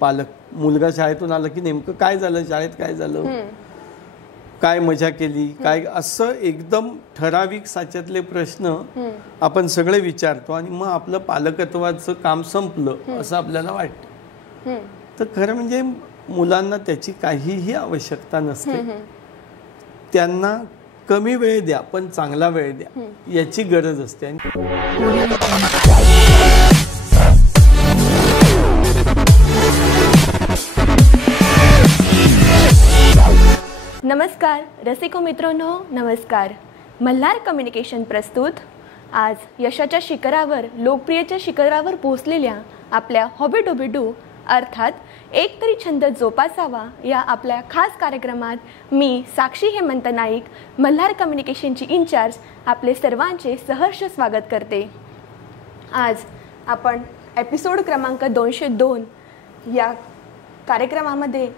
पालक, मुलगा शाळेतून आला की नेमकं काय झालं, शाळेत काय झालं, काय मजा केली, काय, असं एकदम ठराविक साच्यातले प्रश्न आपण सगळे विचारतो आणि मग आपलं पालकत्वाचं काम संपलं असं आपल्याला वाटतं. तर खरं म्हणजे मुलांना त्याची काहीही आवश्यकता नसते. त्यांना कमी वेळ द्या पण चांगला वेळ द्या याची गरज असते. नमस्कार रसिको मित्रांनो, नमस्कार. मल्हार कम्युनिकेशन प्रस्तुत आज यशाच्या शिखरावर, लोकप्रियतेच्या शिखरावर पोहोचलेल्या आपल्या हॉबी टू बी डू अर्थात एक तरी छंद जोपासावा या आपल्या खास कार्यक्रमात मी साक्षी हेमंत नाईक, मल्हार कम्युनिकेशनची इन्चार्ज, आपले सर्वांचे सहर्ष स्वागत करते. आज आपण एपिसोड क्रमांक 202 या कार्यक्रमामध्ये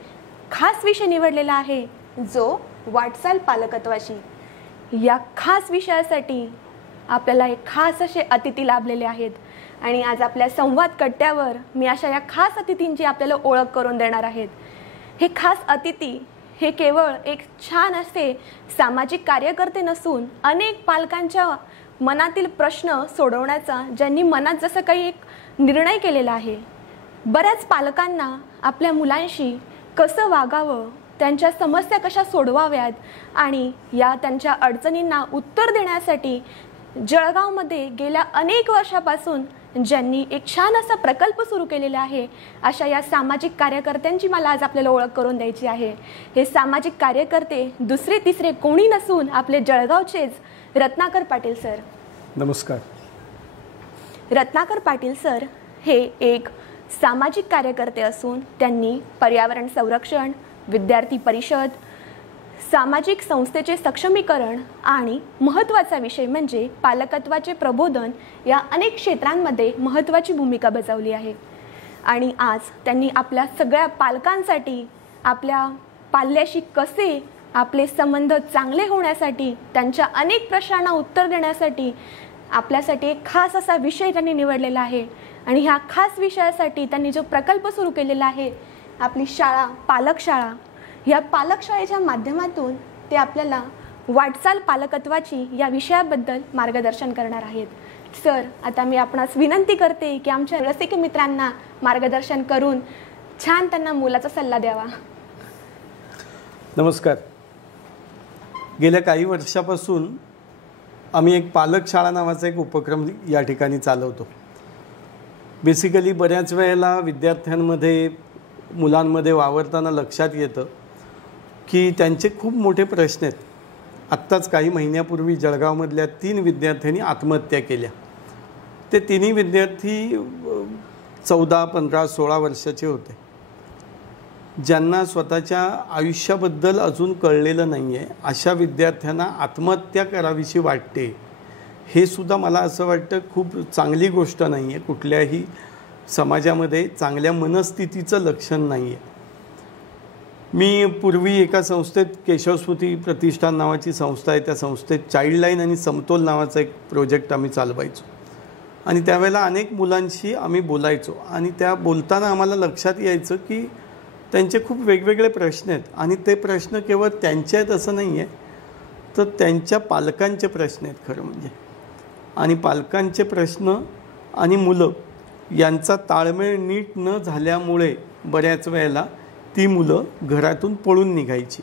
खास विषय निवडलेला आहे, जो वाटचाल पालकत्वाची. या खास विषयासाठी आपल्याला एक खास असे अतिथी लाभलेले आहेत आणि आज आपल्या संवाद कट्ट्यावर मी अशा या खास अतिथींची आपल्याला ओळख करून देणार आहेत. हे खास अतिथी हे केवळ एक छान असे सामाजिक कार्यकर्ते नसून अनेक पालकांच्या मनातील प्रश्न सोडवण्याचा, ज्यांनी मनात जसं काही एक निर्णय केलेला आहे. बऱ्याच पालकांना आपल्या मुलांशी कसं वागावं, त्यांच्या समस्या कशा सोडवाव्यात आणि या त्यांच्या अडचणींना उत्तर देण्यासाठी जळगावमध्ये गेल्या अनेक वर्षापासून ज्यांनी एक छान असा प्रकल्प सुरू केलेला आहे, अशा या सामाजिक कार्यकर्त्यांची मला आज आपल्याला ओळख करून द्यायची आहे. हे सामाजिक कार्यकर्ते दुसरे तिसरे कोणी नसून आपले जळगावचेच रत्नाकर पाटील सर. नमस्कार. रत्नाकर पाटील सर हे एक सामाजिक कार्यकर्ते असून त्यांनी पर्यावरण संरक्षण, विद्यार्थी परिषद, सामाजिक संस्थेचे सक्षमीकरण आणि महत्त्वाचा विषय म्हणजे पालकत्वाचे प्रबोधन या अनेक क्षेत्रांमध्ये महत्त्वाची भूमिका बजावली आहे. आणि आज त्यांनी आपल्या सगळ्या पालकांसाठी, आपल्या पाल्याशी कसे आपले संबंध चांगले होण्यासाठी, त्यांच्या अनेक प्रश्नांना उत्तर देण्यासाठी आपल्यासाठी एक खास असा विषय त्यांनी निवडलेला आहे. आणि ह्या खास विषयासाठी त्यांनी जो प्रकल्प सुरू केलेला आहे, आपली शाळा, पालकशाळा, या पालकशाळेच्या माध्यमातून ते आपल्याला वाटचाल पालकत्वाची या विषयाबद्दल मार्गदर्शन करणार आहेत. सर, आता मी आपणास विनंती करते की आमच्या रसिक मित्रांना मार्गदर्शन करून छान त्यांना मोलाचा सल्ला द्यावा. नमस्कार. गेल्या काही वर्षापासून आम्ही एक पालकशाळा नावाचा एक उपक्रम या ठिकाणी चालवतो. बेसिकली बऱ्याच वेळेला विद्यार्थ्यांमध्ये, मुलांमध्ये वावरताना लक्षात येतं की त्यांचे खूप मोठे प्रश्न आहेत. आत्ताच काही महिन्यापूर्वी जळगावमधल्या 3 विद्यार्थ्यांनी आत्महत्या केल्या. ते तिन्ही विद्यार्थी 14, 15, 16 वर्षाचे होते, ज्यांना स्वतःच्या आयुष्याबद्दल अजून कळलेलं नाही आहे. अशा विद्यार्थ्यांना आत्महत्या करावीशी वाटते, हे सुद्धा मला असं वाटतं खूप चांगली गोष्ट नाही आहे. कुठल्याही समाजामध्ये चांगल्या मनस्थितीचं लक्षण नाही आहे. मी पूर्वी एका संस्थेत, केशवस्मृती प्रतिष्ठान नावाची संस्था आहे, त्या संस्थेत चाइल्डलाईन आणि समतोल नावाचा एक प्रोजेक्ट आम्ही चालवायचो. आणि त्यावेळेला अनेक मुलांशी आम्ही बोलायचो आणि त्या बोलताना आम्हाला लक्षात यायचं की त्यांचे खूप वेगवेगळे प्रश्न आहेत. आणि ते प्रश्न केवळ त्यांचे आहेत असं नाही आहे, तर त्यांच्या पालकांचे प्रश्न आहेत खरं म्हणजे. आणि पालकांचे प्रश्न आणि मुलं यांचा ताळमेळ नीट न झाल्यामुळे बऱ्याच वेळेला ती मुलं घरातून पळून निघायची.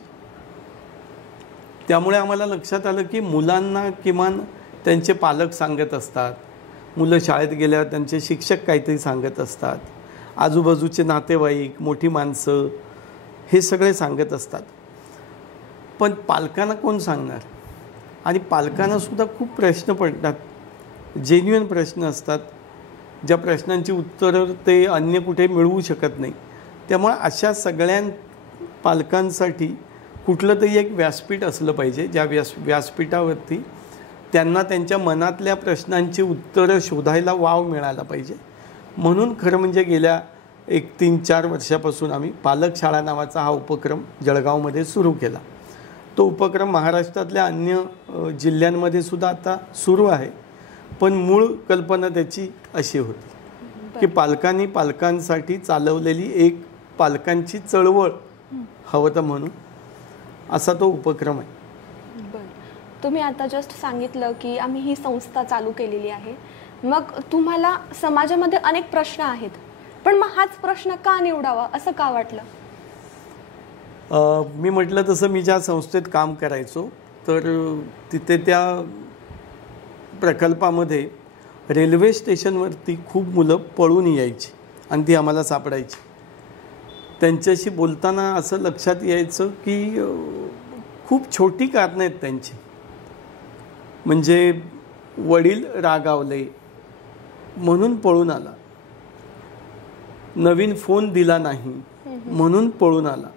त्यामुळे आम्हाला लक्षात आलं की मुलांना किमान त्यांचे पालक सांगत असतात, मुलं शाळेत गेल्यावर त्यांचे शिक्षक काहीतरी सांगत असतात, आजूबाजूचे नातेवाईक, मोठी माणसं हे सगळे सांगत असतात, पण पालकांना कोण सांगणार. आणि पालकांनासुद्धा खूप प्रश्न पडतात, जेन्युइन प्रश्न असतात, ज्या प्रश्नांची उत्तरं ते अन्य कुठे मिळवू शकत नाही. त्यामुळे अशा सगळ्या पालकांसाठी कुठलं तरी एक व्यासपीठ असलं पाहिजे, ज्या व्यासपीठावरती त्यांना त्यांच्या मनातल्या प्रश्नांची उत्तरं शोधायला वाव मिळाला पाहिजे. म्हणून खरं म्हणजे गेल्या 3-4 वर्षापासून आम्ही पालकशाळा नावाचा हा उपक्रम जळगावमध्ये सुरू केला. तो उपक्रम महाराष्ट्रातल्या अन्य जिल्ह्यांमध्ये सुद्धा आता सुरू आहे, पण मूळ कल्पना त्याची अशी होती. की पालकांनी पालकांसाठी चालवलेली एक पालकांची चळवळ हवं तर म्हणून असा तो उपक्रम आहे. तुम्ही आता जस्ट सांगितलं की आम्ही ही संस्था चालू केलेली आहे. मग तुम्हाला समाजामध्ये अनेक प्रश्न आहेत, पण मग हाच प्रश्न का निवडावा असं का वाटलं? मी म्हटलं तसं मी ज्या संस्थेत काम करायचो तर तिथे त्या प्रकल्पामध्ये रेल्वे स्टेशनवरती खूप मुलं पळून यायची आणि ती आम्हाला सापडायची. त्यांच्याशी बोलताना असं लक्षात यायचं की खूप छोटी कारणं आहेत त्यांची. म्हणजे वडील रागावले म्हणून पळून आला, नवीन फोन दिला नाही म्हणून पळून आला,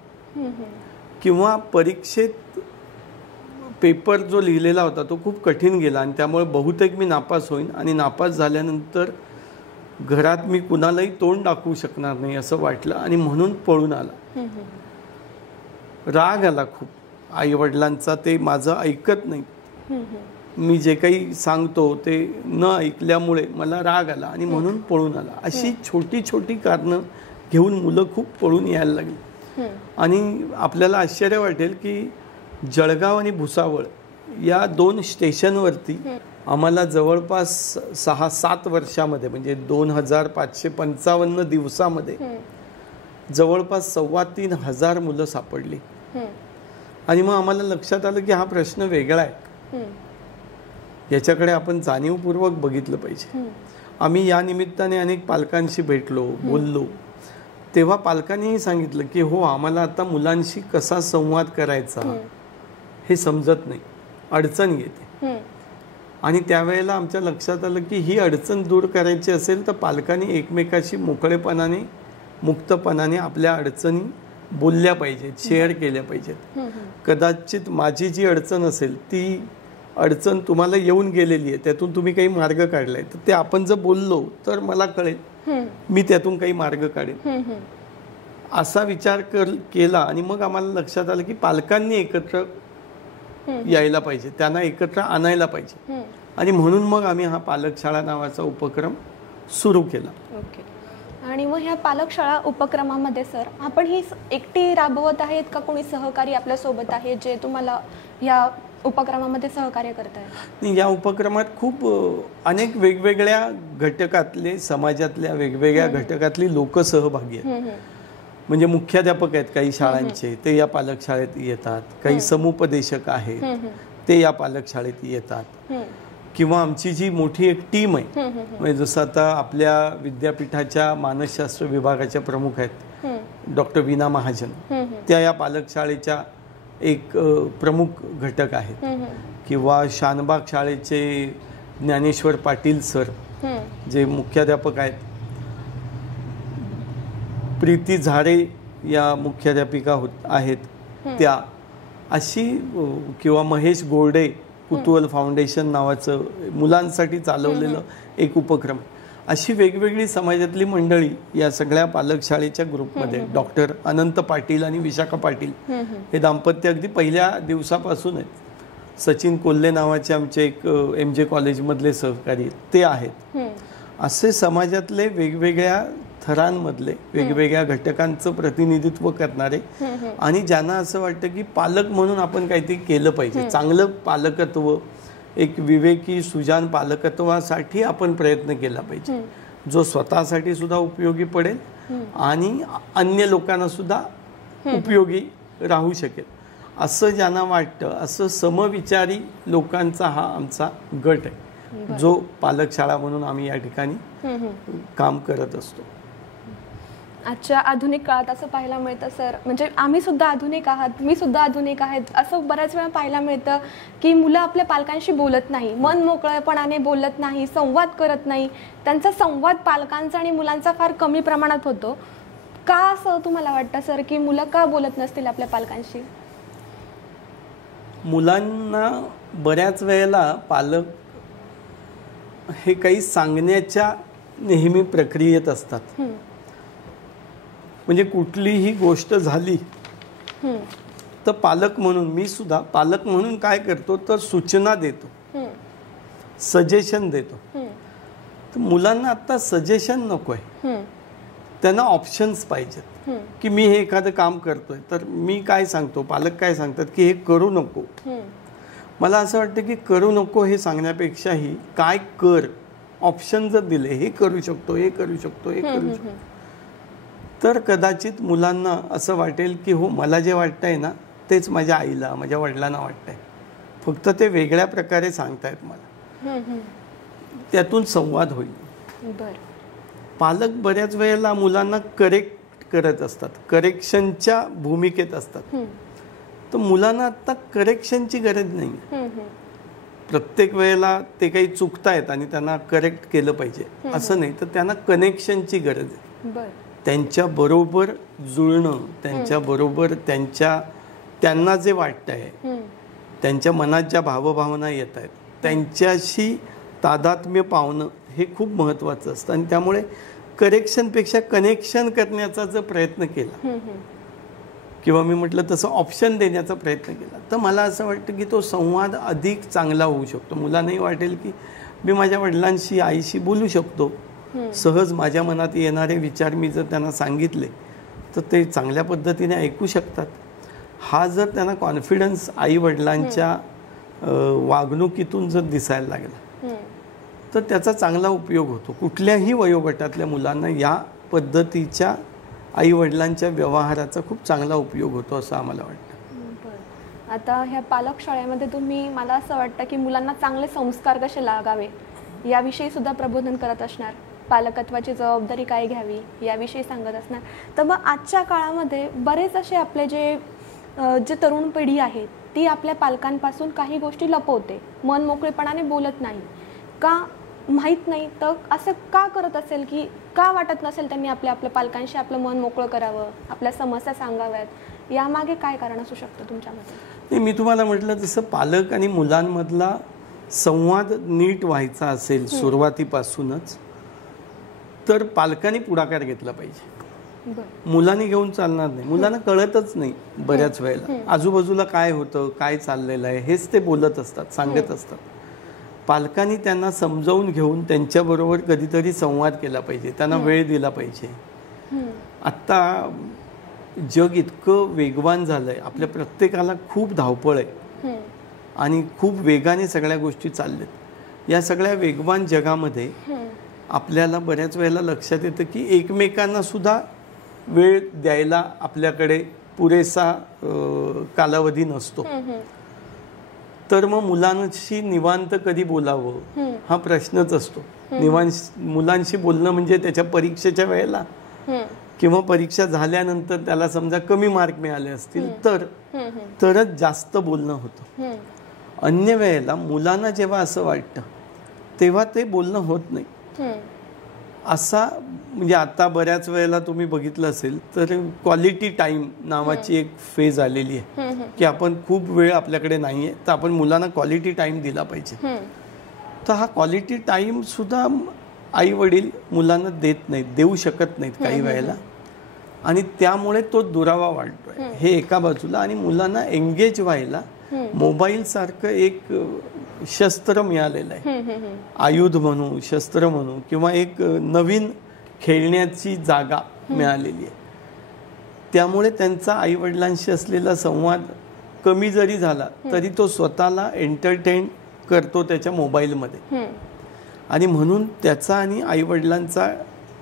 किंवा परीक्षेत पेपर जो लिहिलेला होता तो खूप कठीण गेला आणि त्यामुळे बहुतेक मी नापास होईन आणि नापास झाल्यानंतर घरात मी कुणालाही तोंड दाखवू शकणार नाही असं वाटलं आणि म्हणून पळून आला. राग आला खूप आईवडिलांचा, ते माझं ऐकत नाही, मी जे काही सांगतो ते न ऐकल्यामुळे मला राग आला आणि म्हणून पळून आला. अशी छोटी छोटी कारणं घेऊन मुलं खूप पळून यायला लागली. आणि आपल्याला आश्चर्य वाटेल की जळगाव आणि भुसावळ या 2 स्टेशनवरती आम्हाला जवळपास 6-7 वर्षामध्ये म्हणजे 2555 दिवसामध्ये जवळपास 3,500 मुलं सापडली. आणि मग आम्हाला लक्षात आलं की हा प्रश्न वेगळा आहे, याच्याकडे आपण जाणीवपूर्वक बघितलं पाहिजे. आम्ही या निमित्ताने अनेक पालकांशी भेटलो, बोललो. तेव्हा पालकांनीही सांगितलं की हो, आम्हाला आता मुलांशी कसा संवाद करायचा हे समजत नाही, अडचण येते. आणि त्यावेळेला आमच्या लक्षात आलं की ही अडचण दूर करायची असेल तर पालकांनी एकमेकाशी मोकळेपणाने, मुक्तपणाने आपल्या अडचणी बोलल्या पाहिजेत, शेअर केल्या पाहिजेत. कदाचित माझी जी अडचण असेल ती अडचण तुम्हाला येऊन गेलेली आहे, त्यातून तुम्ही काही मार्ग काढलाय, तर ते आपण जर बोललो तर मला कळेल, मी त्यातून काही मार्ग काढेन. असा विचार केला आणि मग आम्हाला लक्षात आलं की पालकांनी एकत्र यायला पाहिजे, त्यांना एकत्र आणायला पाहिजे. आणि म्हणून मग आम्ही हा पालकशाळा नावाचा उपक्रम सुरू केला. ओके. आणि मग ह्या पालकशाळा उपक्रमामध्ये सर आपण ही एकटी राबवत आहेत का कोणी सहकारी आपल्या सोबत आहे जे तुम्हाला या उपक्रमामध्ये सहकार्य करतायत? या उपक्रमात खूप अनेक वेगवेगळ्या घटकातले, समाजातल्या वेगवेगळ्या घटकातली लोक सहभागी आहेत. म्हणजे मुख्याध्यापक आहेत काही शाळांचे, ते या पालकशाळेत येतात. काही समुपदेशक आहेत, ते या पालकशाळेत येतात. किंवा आमची जी मोठी एक टीम आहे, म्हणजे जसं आता आपल्या विद्यापीठाच्या मानसशास्त्र विभागाच्या प्रमुख आहेत डॉक्टर वीणा महाजन, त्या या पालकशाळेच्या एक प्रमुख घटक आहेत. किंवा शानबाग शाळेचे ज्ञानेश्वर पाटील सर जे मुख्याध्यापक आहेत. प्रीती झारे या मुख्याध्यापिका आहेत त्या, अशी, किंवा महेश गोरडे कुतूहल फाउंडेशन नावाचं मुलांसाठी चालवलेलं एक उपक्रम. अशी वेगवेगळी समाजातली मंडळी या सगळ्या पालकशाळेच्या ग्रुपमध्ये. डॉक्टर अनंत पाटील आणि विशाखा पाटील हे दाम्पत्य अगदी पहिल्या दिवसापासून आहेत. सचिन कोल्हे नावाचे आमचे एक MJ कॉलेजमधले सहकारी ते आहेत. असे समाजातले वेगवेगळ्या थरांमधले वेगवेगळ्या घटकांचं प्रतिनिधित्व करणारे आणि ज्यांना असं वाटतं की पालक म्हणून आपण काहीतरी केलं पाहिजे, चांगलं पालकत्व, एक विवेकी सुजान पालकत्वासाठी आपण प्रयत्न केला पाहिजे, जो स्वतःसाठी सुद्धा उपयोगी पडेल आणि अन्य लोकांना सुद्धा उपयोगी राहू शकेल, असं ज्यांना वाटतं, असं समविचारी लोकांचा हा आमचा गट आहे, जो पालकशाळा म्हणून आम्ही या ठिकाणी काम करत असतो. आजच्या आधुनिक काळात असं पाहायला मिळतं सर, म्हणजे आम्ही सुद्धा आधुनिक आहात, मी सुद्धा आधुनिक आहेत, असं बऱ्याच वेळा पाहायला मिळतं की मुलं आपल्या पालकांशी बोलत नाही, मन मोकळेपणाने बोलत नाही, संवाद करत नाही. त्यांचा संवाद पालकांचा आणि मुलांचा फार कमी प्रमाणात होतो. का असं तुम्हाला वाटतं सर की मुलं का बोलत नसतील आपल्या पालकांशी? मुलांना बऱ्याच वेळेला पालक हे काही सांगण्याच्या नेहमी प्रक्रियेत असतात. म्हणजे कुठलीही गोष्ट झाली तर पालक म्हणून, मी सुद्धा पालक म्हणून काय करतो तर सूचना देतो, सजेशन देतो. तर मुलांना आता सजेशन नको आहे, त्यांना ऑप्शन्स पाहिजेत की मी हे एखादं काम करतोय तर मी काय सांगतो, पालक काय सांगतात की हे करू नको. मला असं वाटतं की करू नको हे सांगण्यापेक्षाही काय कर, ऑप्शन जर दिले, हे करू शकतो, हे करू शकतो, हे करू शकतो, तर कदाचित मुलांना असं वाटेल की हो, मला जे वाटतंय ना तेच माझ्या आईला, माझ्या वडिलांना वाटतंय, फक्त ते वेगळ्या प्रकारे सांगतायत मला. त्यातून संवाद होईल. पालक बऱ्याच वेळेला मुलांना करेक्ट करत असतात, करेक्शनच्या भूमिकेत असतात. तर मुलांना आता करेक्शनची गरज नाही. प्रत्येक वेळेला ते काही चुकतायत आणि त्यांना करेक्ट केलं पाहिजे असं नाही, तर त्यांना कनेक्शनची गरज आहे. त्यांच्याबरोबर जुळणं, त्यांच्याबरोबर त्यांना जे वाटतंय, त्यांच्या मनात ज्या भावभावना येत आहेत त्यांच्याशी तादात्म्य पावणं हे खूप महत्त्वाचं असतं. आणि त्यामुळे करेक्शनपेक्षा कनेक्शन करण्याचा जर प्रयत्न केला किंवा मी म्हटलं तसं ऑप्शन देण्याचा प्रयत्न केला, तर मला असं वाटतं की तो संवाद अधिक चांगला होऊ शकतो. मुलांनाही वाटेल की मी माझ्या वडिलांशी, आईशी बोलू शकतो, सहज माझ्या मनात येणारे विचार मी जर त्यांना सांगितले तर ते चांगल्या पद्धतीने ऐकू शकतात. हा जर त्यांना कॉन्फिडन्स आई वडिलांच्या वागणुकीतून जर दिसायला लागला तर त्याचा चांगला उपयोग होतो. कुठल्याही वयोगटातल्या मुलांना या पद्धतीच्या आई वडिलांच्या व्यवहाराचा खूप चांगला उपयोग होतो असं आम्हाला वाटतं. आता ह्या पालक शाळेमध्ये तुम्ही, मला असं वाटतं की मुलांना चांगले संस्कार कसे लागावे याविषयी सुद्धा प्रबोधन करत असणार, पालकत्वाची जबाबदारी काय घ्यावी याविषयी सांगत असणार. तर मग आजच्या काळामध्ये बरेच असे आपले जे तरुण पिढी आहे ती आपल्या पालकांपासून काही गोष्टी लपवते, मन मोकळेपणाने बोलत नाही. का माहीत नाही, तर असं का करत असेल, की का वाटत नसेल त्यांनी आपल्या पालकांशी आपलं मन मोकळं करावं, आपल्या समस्या सांगाव्यात, यामागे काय कारण असू शकतं तुमच्या मते? नाही, मी तुम्हाला म्हटलं तसं पालक आणि मुलांमधला संवाद नीट व्हायचा असेल सुरुवातीपासूनच, तर पालकांनी पुढाकार घेतला पाहिजे. मुलांनी घेऊन चालणार नाही. मुलांना कळतच नाही बऱ्याच वेळेला आजूबाजूला काय होतं, काय चाललेलं आहे, हेच ते बोलत असतात, सांगत असतात. पालकांनी त्यांना समजावून घेऊन त्यांच्याबरोबर कधीतरी संवाद केला पाहिजे, त्यांना वेळ दिला पाहिजे. आत्ता जग इतकं वेगवान झालंय, आपल्या प्रत्येकाला खूप धावपळ आहे आणि खूप वेगाने सगळ्या गोष्टी चालल्यात. या सगळ्या वेगवान जगामध्ये आपल्याला बऱ्याच वेळेला लक्षात येतं की एकमेकांना सुद्धा वेळ द्यायला आपल्याकडे पुरेसा कालावधी नसतो. तर मग मुलांशी निवांत कधी बोलावं हा प्रश्नच असतो. मुलांशी बोलणं म्हणजे त्याच्या परीक्षेच्या वेळेला किंवा परीक्षा झाल्यानंतर त्याला समजा कमी मार्क मिळाले असतील तरच जास्त बोलणं होतं. अन्य वेळेला मुलांना जेव्हा असं वाटतं तेव्हा ते बोलणं होत नाही. असा म्हणजे आता बऱ्याच वेळेला तुम्ही बघितलं असेल तर क्वालिटी टाइम नावाची एक फेज आलेली आहे की आपण खूप वेळ आपल्याकडे नाहीये, तर आपण मुलांना क्वालिटी टाइम दिला पाहिजे. तर हा क्वालिटी टाइम सुद्धा आई वडील मुलांना देत नाहीत, देऊ शकत नाहीत काही वेळेला, आणि त्यामुळे तो दुरावा वाढतोय. हे एका बाजूला. आणि मुलांना एंगेज व्हायला मोबाईल सारखं एक शस्त्र मिळालेलं आहे, आयुध म्हणू, शस्त्र म्हणू, किंवा एक नवीन खेळण्याची जागा मिळालेली आहे. त्यामुळे त्यांचा आई वडिलांशी असलेला संवाद कमी जरी झाला तरी तो स्वतःला एंटरटेन करतो त्याच्या मोबाईलमध्ये, आणि म्हणून त्याचा आणि आई वडिलांचा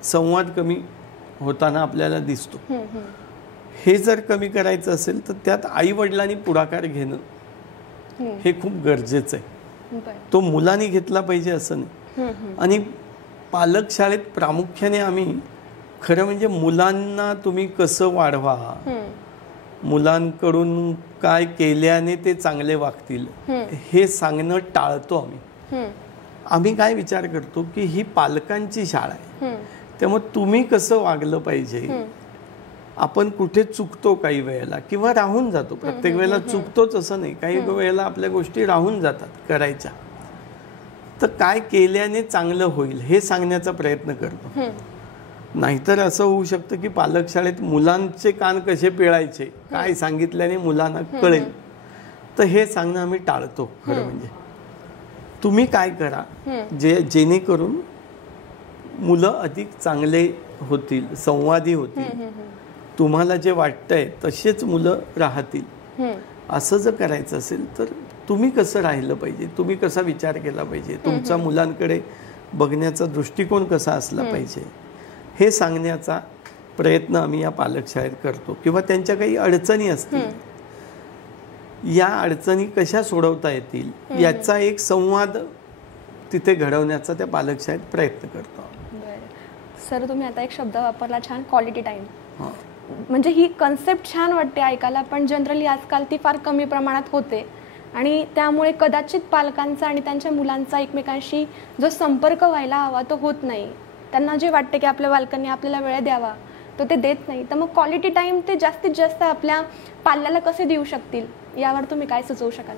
संवाद कमी होताना आपल्याला दिसतो. हे जर कमी करायचं असेल तर त्यात आई वडिलांनी पुढाकार घेणं हे खूप गरजेचं आहे. तो मुलांनी घेतला पाहिजे असं नाही. आणि पालक शाळेत प्रामुख्याने आम्ही खरं म्हणजे मुलांना तुम्ही कसं वाढवा, मुलांकडून काय केल्याने ते चांगले वागतील हे सांगणं टाळतो आम्ही काय विचार करतो की ही पालकांची शाळा आहे, त्यामुळे तुम्ही कसं वागलं पाहिजे. आपण कुठे चुकतो काही वेळेला किंवा राहून जातो, प्रत्येक वेळेला चुकतोच असं नाही, काही वेळेला आपल्या गोष्टी राहून जातात करायच्या, तर काय केल्याने चांगलं होईल हे सांगण्याचा प्रयत्न करतो. नाहीतर असं होऊ शकतं की पालक शाळेत मुलांचे कान कसे पिळायचे, काय सांगितल्याने मुलांना कळेल, तर हे सांगणं आम्ही टाळतो. खरं म्हणजे तुम्ही काय करा जेणेकरून मुलं अधिक चांगले होतील, संवादी होतील, तुम्हाला जे वाटतंय तसेच मुलं राहतील. असं जर करायचं असेल तर तुम्ही कसं राहिलं पाहिजे, तुम्ही कसा विचार केला पाहिजे, तुमचा मुलांकडे बघण्याचा दृष्टिकोन कसा असला पाहिजे, हे सांगण्याचा प्रयत्न आम्ही या पालकशाळेत करतो. किंवा त्यांच्या काही अडचणी असतील, या अडचणी कशा सोडवता येतील याचा एक संवाद तिथे घडवण्याचा त्या पालकशाळेत प्रयत्न करतो. सर, तुम्ही आता एक शब्द वापरला छान, क्वालिटी टाइम. म्हणजे ही कन्सेप्ट छान वाटते ऐकायला, पण जनरली आजकाल ती फार कमी प्रमाणात होते आणि त्यामुळे कदाचित पालकांचा आणि त्यांच्या मुलांचा एकमेकांशी जो संपर्क व्हायला हवा तो होत नाही. त्यांना जे वाटते की आपल्या बालकांनी आपल्याला वेळ द्यावा तो ते देत नाही. तर मग क्वालिटी टाइम ते जास्तीत जास्त आपल्या पाल्याला कसे देऊ शकतील, यावर तुम्ही काय सुचवू शकाल?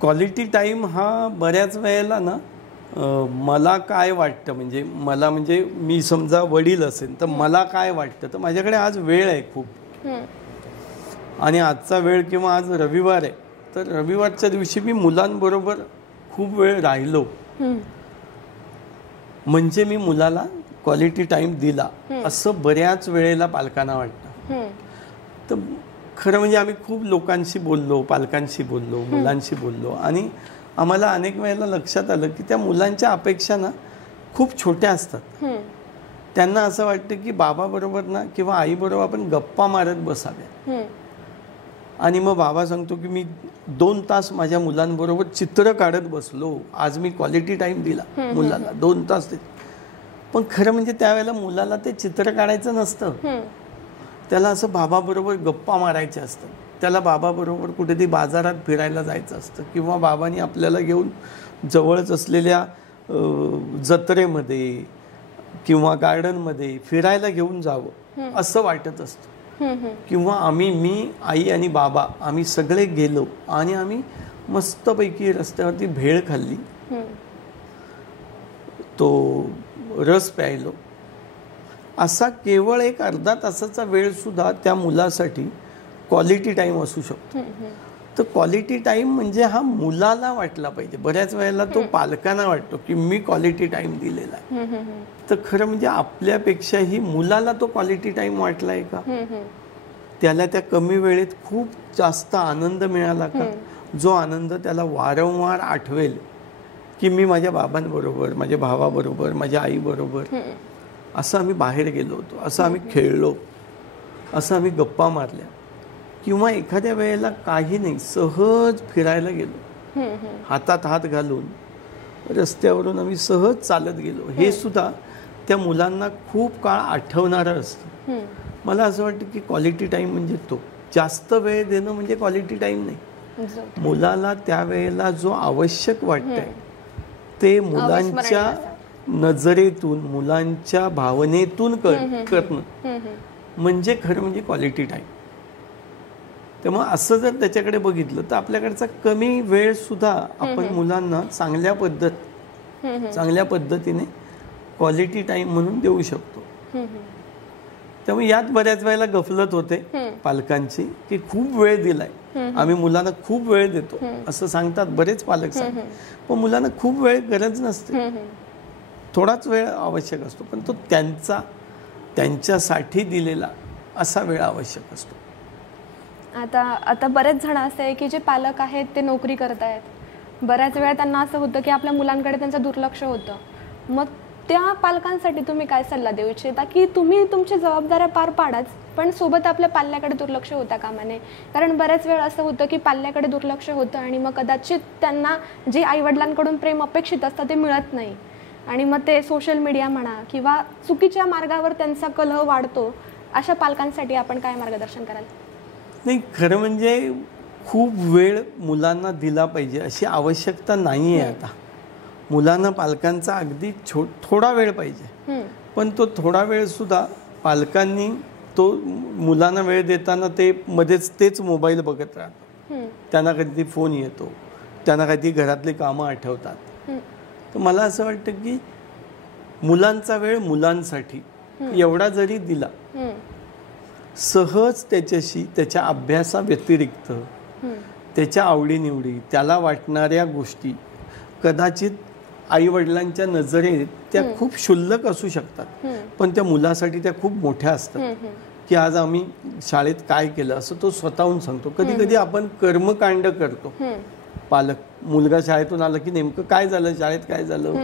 क्वालिटी टाइम हा बऱ्याच वेळेला ना मला काय वाटतं, म्हणजे मी समजा वडील असेल तर मला काय वाटतं, तर माझ्याकडे आज वेळ आहे खूप, आणि आजचा वेळ किंवा आज रविवार आहे तर रविवारच्या दिवशी मी मुलांबरोबर खूप वेळ राहिलो म्हणजे मी मुलाला क्वालिटी टाइम दिला, असं बऱ्याच वेळेला पालकांना वाटतं. तर खरं म्हणजे आम्ही खूप लोकांशी बोललो, पालकांशी बोललो, मुलांशी बोललो, आणि आम्हाला अनेक वेळेला लक्षात आलं की त्या मुलांच्या अपेक्षा ना खूप छोट्या असतात. त्यांना असं वाटतं की बाबाबरोबर ना किंवा आईबरोबर आपण गप्पा मारत बसाव्या, आणि मग बाबा सांगतो की मी 2 तास माझ्या मुलांबरोबर चित्र काढत बसलो, आज मी क्वालिटी टाइम दिला मुलाला 2 तास. पण खरं म्हणजे त्यावेळेला मुलाला ते चित्र काढायचं नसतं, त्याला असं बाबाबरोबर गप्पा मारायच्या असतात, त्याला बाबाबरोबर कुठेतरी बाजारात फिरायला जायचं असतं, किंवा बाबांनी आपल्याला घेऊन जवळच असलेल्या जत्रेमध्ये किंवा गार्डनमध्ये फिरायला घेऊन जावं असं वाटत असतं. किंवा मी आई आणि बाबा आम्ही सगळे गेलो आणि आम्ही मस्तपैकी रस्त्यावरती भेळ खाल्ली, तो रस प्यायलो. असा केवळ एक अर्धा तासाचा वेळ सुद्धा त्या मुलासाठी क्वालिटी टाइम असू शकतो. तर क्वालिटी टाइम म्हणजे हा मुलाला वाटला पाहिजे. बऱ्याच वेळेला तो पालकांना वाटतो की मी क्वालिटी टाइम दिलेला आहे, तर खरं म्हणजे आपल्यापेक्षाही मुलाला तो क्वालिटी टाइम वाटलाय का, त्याला त्या कमी वेळेत खूप जास्त आनंद मिळाला का, जो आनंद त्याला वारंवार आठवेल की मी माझ्या बाबांबरोबर, माझ्या भावाबरोबर, माझ्या आईबरोबर असं आम्ही बाहेर गेलो होतो, असं आम्ही खेळलो, असं आम्ही गप्पा मारल्या, किंवा एखाद्या वेळेला काही नाही सहज फिरायला गेलो, हातात हात घालून रस्त्यावरून आम्ही सहज चालत गेलो, हे सुद्धा त्या मुलांना खूप काळ आठवणारं असतं. मला असं वाटतं की क्वालिटी टाइम म्हणजे तो जास्त वेळ देणं म्हणजे क्वालिटी टाइम नाही. मुलाला त्यावेळेला जो आवश्यक वाटतंय ते मुलांच्या नजरेतून, मुलांच्या भावनेतून करणं म्हणजे खरं म्हणजे क्वालिटी टाइम. त्यामुळे असं जर त्याच्याकडे बघितलं तर आपल्याकडचा कमी वेळ सुद्धा आपण मुलांना चांगल्या पद्धतीने क्वालिटी टाइम म्हणून देऊ शकतो. त्यामुळे यात बऱ्याच वेळेला गफलत होते पालकांची की खूप वेळ दिलाय, आम्ही मुलांना खूप वेळ देतो असं सांगतात बरेच पालक सांगतात, पण मुलांना खूप वेळ गरज नसते, थोडाच वेळ आवश्यक असतो, पण तो त्यांच्यासाठी दिलेला असा वेळ आवश्यक असतो. आता बरेच जण असे आहे की जे पालक आहेत ते नोकरी करत आहेत, बऱ्याच वेळा त्यांना असं होतं की आपल्या मुलांकडे त्यांचं दुर्लक्ष होतं. मग त्या पालकांसाठी तुम्ही काय सल्ला देऊ इच्छिता की तुम्ही तुमच्या जबाबदाऱ्या पार पाडाच, पण सोबत आपल्या पाल्याकडे दुर्लक्ष होता कामा नये? कारण बऱ्याच वेळ असं होतं की पाल्याकडे दुर्लक्ष होतं आणि मग कदाचित त्यांना जे आईवडिलांकडून प्रेम अपेक्षित असतं ते मिळत नाही, आणि मग ते सोशल मीडिया म्हणा किंवा चुकीच्या मार्गावर त्यांचा कलह वाढतो. अशा पालकांसाठी आपण काय मार्गदर्शन कराल? नाही, खरं म्हणजे खूप वेळ मुलांना दिला पाहिजे अशी आवश्यकता नाही आहे. आता मुलांना पालकांचा अगदी थोडा वेळ पाहिजे, पण तो थोडा वेळ सुद्धा पालकांनी तो मुलांना वेळ देताना ते मध्येच तेच मोबाईल बघत राहतात, त्यांना कधी फोन येतो, त्यांना कधी घरातली कामं आठवतात. तर मला असं वाटतं की मुलांचा वेळ मुलांसाठी एवढा जरी दिला, सहज त्याच्याशी त्याच्या अभ्यासाव्यतिरिक्त त्याच्या आवडीनिवडी, त्याला वाटणाऱ्या गोष्टी, कदाचित आई वडिलांच्या नजरेत त्या खूप क्षुल्लक असू शकतात, पण त्या मुलासाठी त्या खूप मोठ्या असतात. की आज आम्ही शाळेत काय केलं असं तो स्वतःहून सांगतो. कधी कधी आपण कर्मकांड करतो. पालक, मुलगा शाळेतून आला की नेमकं काय झालं, शाळेत काय झालं,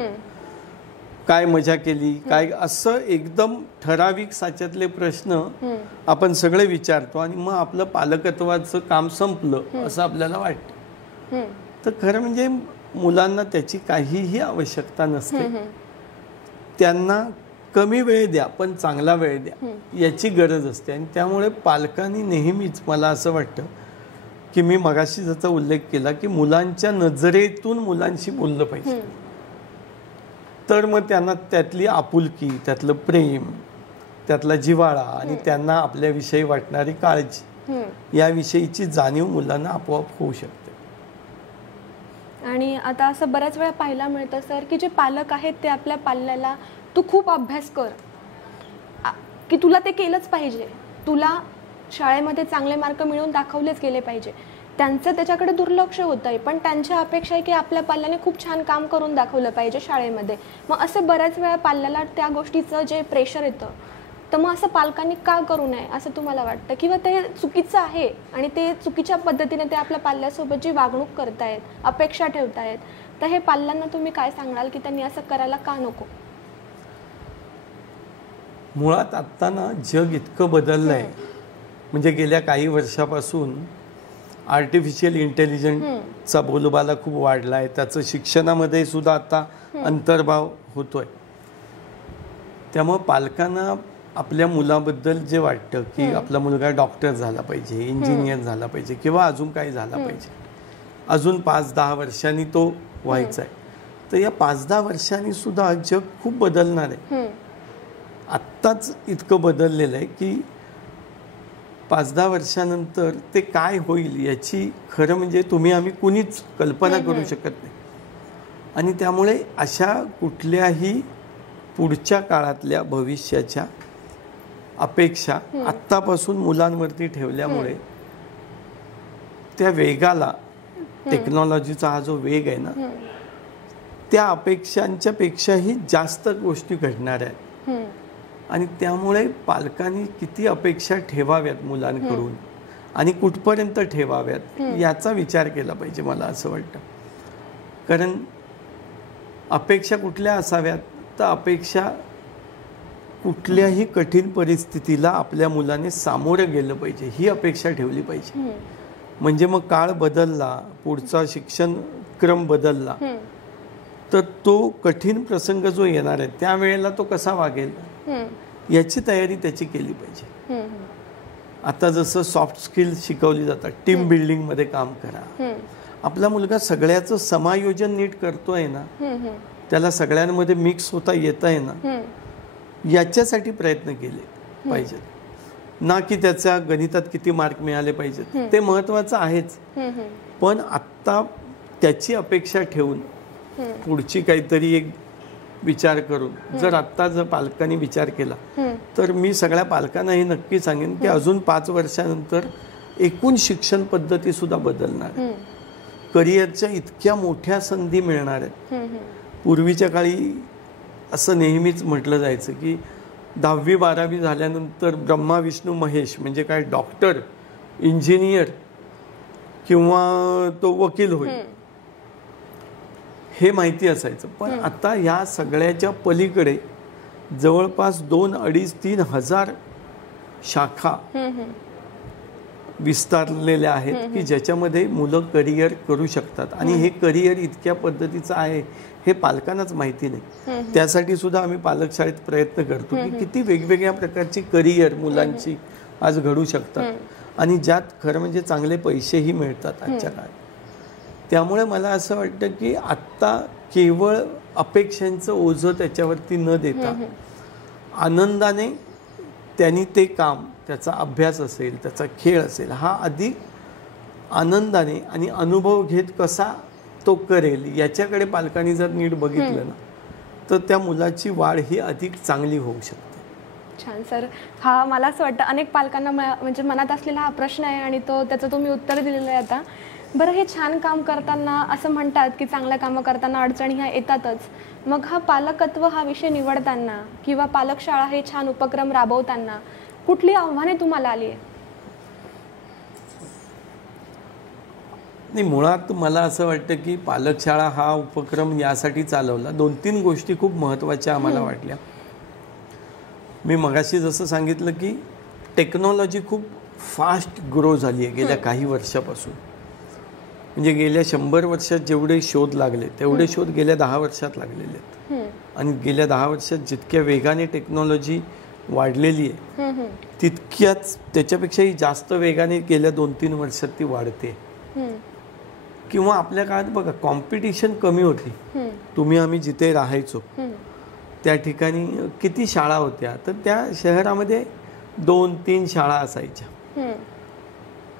काय मजा केली, काय, असं एकदम ठराविक साच्यातले प्रश्न आपण सगळे विचारतो आणि मग आपलं पालकत्वाचं काम संपलं असं आपल्याला वाटतं. तर खरं म्हणजे मुलांना त्याची काहीही आवश्यकता नसते. त्यांना कमी वेळ द्या पण चांगला वेळ द्या याची गरज असते. आणि त्यामुळे पालकांनी नेहमीच, मला असं वाटतं की मी मगाशी ज्याचा उल्लेख केला की मुलांच्या नजरेतून मुलांशी बोललं पाहिजे, तर मग त्यांना त्यातली आपुलकी, त्यातलं प्रेम, त्यातला जिव्हाळा आणि त्यांना आपल्याविषयी वाटणारी काळजी, याविषयीची जाणीव मुलांना आपोआप होऊ शकते. आणि आता असं बऱ्याच वेळा पाहायला मिळतं सर की जे पालक आहेत ते आपल्या पाल्याला तू खूप अभ्यास कर, की तुला ते केलंच पाहिजे, तुला शाळेमध्ये चांगले मार्क मिळवून दाखवलेच गेले पाहिजे, त्यांचं त्याच्याकडे दुर्लक्ष होत आहे. पण त्यांच्या अपेक्षा आहे की आपल्या पाल्याने खूप छान काम करून दाखवलं पाहिजे शाळेमध्ये. मग असं बऱ्याच वेळा पाल्याला त्या गोष्टीचं जे प्रेशर येतं, तर मग असं पालकांनी का करू नये असं तुम्हाला वाटतं? किंवा ते चुकीचं आहे आणि ते चुकीच्या पद्धतीने ते आपल्या पाल्यासोबत जी वागणूक करतायत, अपेक्षा ठेवतायत, तर हे पाल्यांना तुम्ही काय सांगाल की त्यांनी असं करायला का नको? मुळात आत्ता ना जग इतकं बदललं आहे, म्हणजे गेल्या काही वर्षापासून आर्टिफिशियल इंटेलिजन्सचा बोलबाला खूप वाढला आहे. त्याचं शिक्षणामध्ये सुद्धा आता अंतर्भाव होतोय. त्यामुळं पालकांना आपल्या मुलाबद्दल जे वाटतं की आपला मुलगा डॉक्टर झाला पाहिजे, इंजिनियर झाला पाहिजे किंवा अजून काही झाला पाहिजे, अजून 5-10 वर्षांनी तो व्हायचा आहे, तर या 5-10 वर्षांनी सुद्धा जग खूप बदलणार आहे. आत्ताच इतकं बदललेलं आहे की 5-10 वर्षानंतर ते काय होईल याची खरं म्हणजे तुम्ही आम्ही कुणीच कल्पना करू शकत नाही. आणि त्यामुळे अशा कुठल्याही पुढच्या काळातल्या भविष्याच्या अपेक्षा आत्तापासून मुलांवरती ठेवल्यामुळे त्या वेगाला, टेक्नॉलॉजीचा हा जो वेग आहे ना, त्या अपेक्षांच्या पेक्षाही जास्त गोष्टी घडणार आहेत. आणि त्यामुळे पालकांनी किती अपेक्षा ठेवाव्यात मुलांकडून आणि कुठपर्यंत ठेवाव्यात याचा विचार केला पाहिजे, मला असं वाटतं. कारण अपेक्षा कुठल्या असाव्यात, तर अपेक्षा कुठल्याही कठीण परिस्थितीला आपल्या मुलाने सामोरं गेलं पाहिजे ही अपेक्षा ठेवली पाहिजे. म्हणजे मग काळ बदलला, पुढचा शिक्षण क्रम बदलला, तर तो कठीण प्रसंग जो येणार आहे त्यावेळेला तो कसा वागेल याची तयारी त्याची केली पाहिजे. आता जसं सॉफ्ट स्किल्स शिकवली जातात, टीम बिल्डिंग मध्ये काम करा, आपला मुलगा सगळ्याचं समायोजन नीट करतोय ना, त्याला सगळ्यांमध्ये मिक्स होता येत आहे ना, याच्यासाठी प्रयत्न केले पाहिजेत. ना की त्याच्या गणितात किती मार्क मिळाले पाहिजेत, ते महत्वाचं आहेच, पण आत्ता त्याची अपेक्षा ठेवून पुढची काहीतरी एक विचार करून जर पालकांनी विचार केला, तर मी सगळ्या पालकांना हे नक्की सांगेन की अजून 5 वर्षानंतर एकूण शिक्षण पद्धती सुद्धा बदलणार, करिअरच्या इतक्या मोठ्या संधी मिळणार आहेत. पूर्वीच्या काळी असं नेहमीच म्हटलं जायचं की 10वी-12वी झाल्यानंतर ब्रह्मा विष्णू महेश म्हणजे काय, डॉक्टर, इंजिनियर किंवा तो वकील होईल, हे माहिती असायचं. पण आता या सगळ्याच्या पलीकडे जवळपास 2-2.5-3 हजार शाखा विस्तारलेल्या आहेत की ज्याच्यामध्ये मुलं करिअर करू शकतात. आणि हे करिअर इतक्या पद्धतीचं आहे हे पालकांनाच माहिती नाही. त्यासाठी सुद्धा आम्ही पालक शाळेत प्रयत्न करतो की किती वेगवेगळ्या प्रकारची करिअर मुलांची आज घडू शकतात आणि ज्यात खरं म्हणजे चांगले पैसेही मिळतात आजच्या काळात. त्यामुळे मला असं वाटतं की आत्ता केवळ अपेक्षांचं ओझं त्याच्यावरती न देता आनंदाने त्यांनी ते काम, त्याचा अभ्यास असेल, त्याचा खेळ असेल, हा अधिक आनंदाने आणि अनुभव घेत कसा तो करेल याच्याकडे पालकांनी जर नीट बघितलं ना, तर त्या मुलाची वाढ ही अधिक चांगली होऊ शकते. छान सर. हा मला असं वाटतं अनेक पालकांना म्हणजे मनात असलेला हा प्रश्न आहे आणि त्याचं तुम्ही उत्तर दिलेलं आहे आता. बरं, हे छान काम करताना असं म्हणतात की चांगल्या कामं करताना अडचणी ह्या येतातच. मग हा पालकत्व हा विषय निवडताना किंवा पालक शाळा हे छान उपक्रम राबवताना कुठली आव्हाने तुम्हाला आली आहे? नाही, मुळात मला असं वाटतं की पालक शाळा हा उपक्रम यासाठी चालवला, 2-3 गोष्टी खूप महत्त्वाच्या आम्हाला वाटल्या. मी मगाशी जसं सांगितलं की टेक्नॉलॉजी खूप फास्ट ग्रो झाली आहे गेल्या काही वर्षापासून. म्हणजे गेल्या 100 वर्षात जेवढे शोध लागले तेवढे शोध गेल्या 10 वर्षात लागलेले आहेत. आणि गेल्या 10 वर्षात जितक्या वेगाने टेक्नॉलॉजी वाढलेली आहे तितक्याच त्याच्यापेक्षाही जास्त वेगाने गेल्या 2-3 वर्षात ती वाढते. किंवा आपल्या काळात बघा कॉम्पिटिशन कमी होती. तुम्ही आम्ही जिथे राहायचो त्या ठिकाणी किती शाळा होत्या, तर त्या शहरामध्ये 2-3 शाळा असायच्या.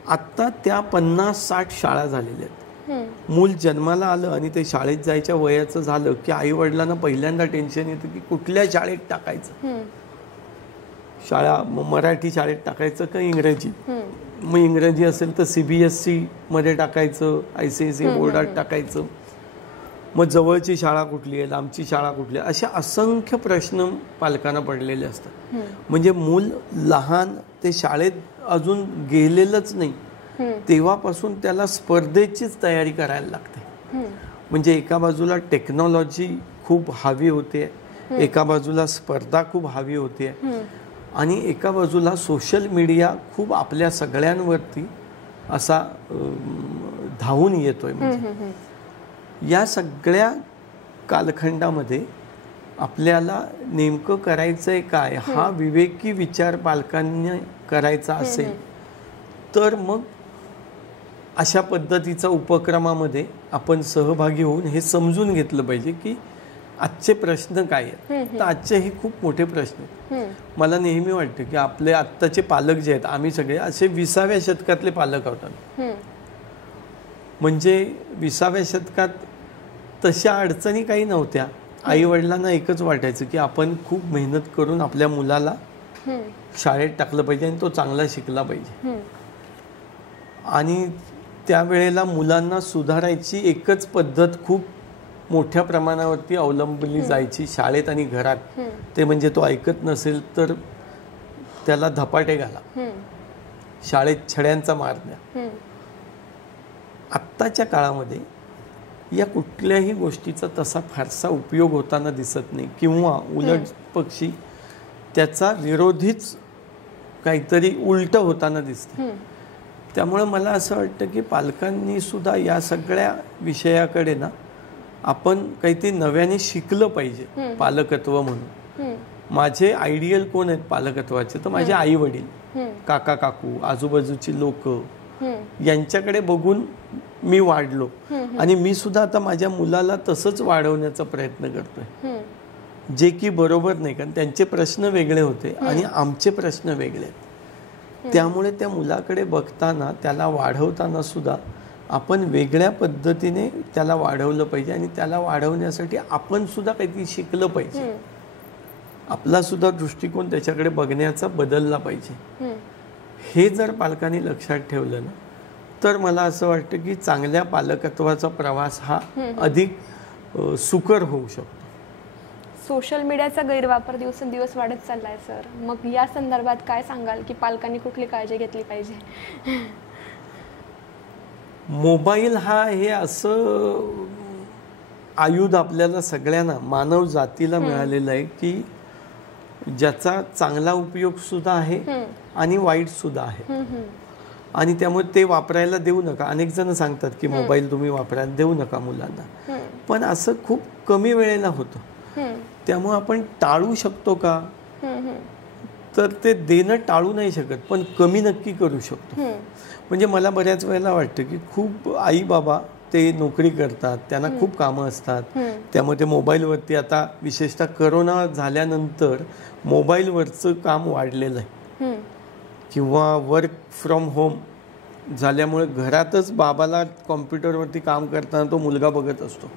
आत्ता त्या 50-60 शाळा झालेल्या आहेत. मूल जन्माला आलं आणि ते शाळेत जायच्या वयाचं झालं की आई वडिलांना पहिल्यांदा टेन्शन येतं की कुठल्या शाळेत टाकायचं. शाळा मराठी शाळेत टाकायचं का इंग्रजी. मग इंग्रजी असेल तर CBSE मध्ये टाकायचं, ICSE बोर्डात टाकायचं. मग जवळची शाळा कुठली आहे, लांबची शाळा कुठली आहे, असे असंख्य प्रश्न पालकांना पडलेले असतात. म्हणजे मूल लहान ते शाळेत अजून गेलेलंच नाही तेव्हापासून त्याला स्पर्धेचीच तयारी करायला लागते. म्हणजे एका बाजूला टेक्नॉलॉजी खूप हवी होते, एका बाजूला स्पर्धा खूप हवी होते, आणि एका बाजूला सोशल मीडिया खूप आपल्या सगळ्यांवरती असा धावून येतोय. म्हणजे या सगळ्या कालखंडामध्ये आपल्याला नेमकं करायचंय काय हा विवेकी विचार पालकांनी करायचा असेल तर मग अशा पद्धतीचा उपक्रमामध्ये आपण सहभागी होऊन हे समजून घेतलं पाहिजे की आजचे प्रश्न काय आहेत. तर आजचे हे खूप मोठे प्रश्न आहेत. मला नेहमी वाटतं की आपले आत्ताचे पालक जे आहेत आम्ही सगळे असे 20व्या शतकातले पालक आहोत. म्हणजे 20व्या शतकात तशा अडचणी काही नव्हत्या. आई वडिलांना एकच वाटायचं की आपण खूप मेहनत करून आपल्या मुलाला शाळेत टाकलं पाहिजे आणि तो चांगला शिकला पाहिजे. आणि त्यावेळेला मुलांना सुधारायची एकच पद्धत खूप मोठ्या प्रमाणावरती अवलंबली जायची शाळेत आणि घरात. ते म्हणजे तो ऐकत नसेल तर त्याला धपाटे घाला, शाळेत छड्यांचा मार द्या. आत्ताच्या काळामध्ये या कुठल्याही गोष्टीचा तसा फारसा उपयोग होताना दिसत नाही, किंवा उलट पक्षी त्याचा विरोधीच काहीतरी उलट होताना दिसतं. त्यामुळे मला असं वाटतं की पालकांनी सुद्धा या सगळ्या विषयाकडे ना आपण काहीतरी नव्याने शिकलं पाहिजे पालकत्व म्हणून. माझे आयडियल कोण आहेत पालकत्वाचे, तर माझे आई वडील, काका काकू, आजूबाजूची लोक, यांच्याकडे बघून मी वाढलो. आणि मी सुद्धा आता माझ्या मुलाला तसंच वाढवण्याचा प्रयत्न करतोय, जे की बरोबर नाही, कारण त्यांचे प्रश्न वेगळे होते आणि आमचे प्रश्न वेगळे आहेत. त्यामुळे त्या मुलाकडे बघताना त्याला वाढवताना सुद्धा आपण वेगळ्या पद्धतीने त्याला वाढवलं पाहिजे आणि त्याला वाढवण्यासाठी आपण सुद्धा काहीतरी शिकलं पाहिजे. आपला सुद्धा दृष्टिकोन त्याच्याकडे बघण्याचा बदलला पाहिजे. हे जर पालकांनी लक्षात ठेवलं ना तर मला असं वाटतं की चांगल्या पालकत्वाचा प्रवास हा अधिक सुकर होऊ शकतो. सोशल मीडियाचा गैरवापर दिवसेंदिवस वाढत चाललाय सर, मग या संदर्भात काय सांगाल की पालकांनी कुठली काळजी घेतली पाहिजे? मोबाईल हा हे असं आयुध आपल्याला सगळ्यांना, मानव जातीला मिळालेलं आहे की ज्याचा चांगला उपयोग सुद्धा आहे आणि वाईट सुद्धा आहे. आणि त्यामुळे ते वापरायला देऊ नका. अनेक जण सांगतात की मोबाईल तुम्ही वापरायला देऊ नका मुलांना, पण असं खूप कमी वेळेला होतं. त्यामुळे आपण टाळू शकतो का, तर ते देणं टाळू नाही शकत, पण कमी नक्की करू शकतो. म्हणजे मला बऱ्याच वेळेला वाटतं की खूप आई बाबा ते नोकरी करतात, त्यांना खूप कामं असतात, त्यामुळे ते मोबाईलवरती, आता विशेषतः करोना झाल्यानंतर मोबाईलवरचं काम वाढलेलं आहे, किंवा वर्क फ्रॉम होम झाल्यामुळे घरातच बाबाला कॉम्प्युटरवरती काम करताना तो मुलगा बघत असतो.